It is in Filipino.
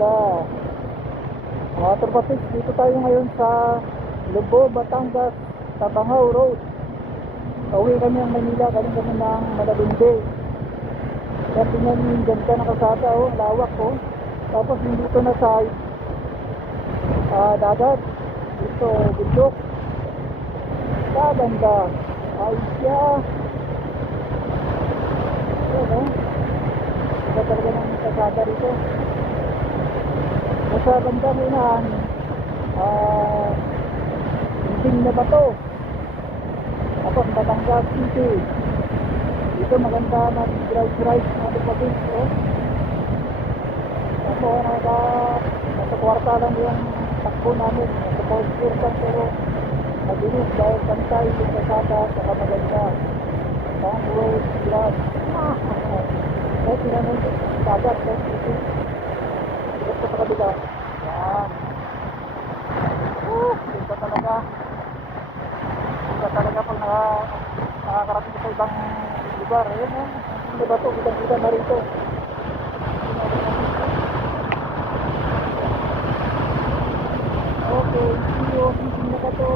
umaga. Mga tropatik, dito tayo ngayon sa Lubo, Batangas, Tabangaw Road. Pauwi kami ng Manila, galing kami ng Malabinde. Kaya tingnan yung ganda na kalsada, oh, lawak, oh. Tapos yung dito na side, dagat. Dito, bundok. Ganda. Ay siya. Ayan, oh. Iba talaga ng kalsada rito. Nasa banda mo yan, hindi na ba to? Tapos Batangas City. Dito maganda mag-drive na pagpapit, oh. Tapos nasa kwarta lang yung takbo namin. Nasa kwarta pero mabilis dahil pantay yung kasada sa kamaganda. Pang road, grass. Eh, tinanong dagat, ito. Ito sa kabila. Yan. Ito talaga. Ito talaga pag nakakarating sa ibang lugar. Ayan, eh. Hindi ba ito? Kita na rito. Okay, see you. Hindi na ka to.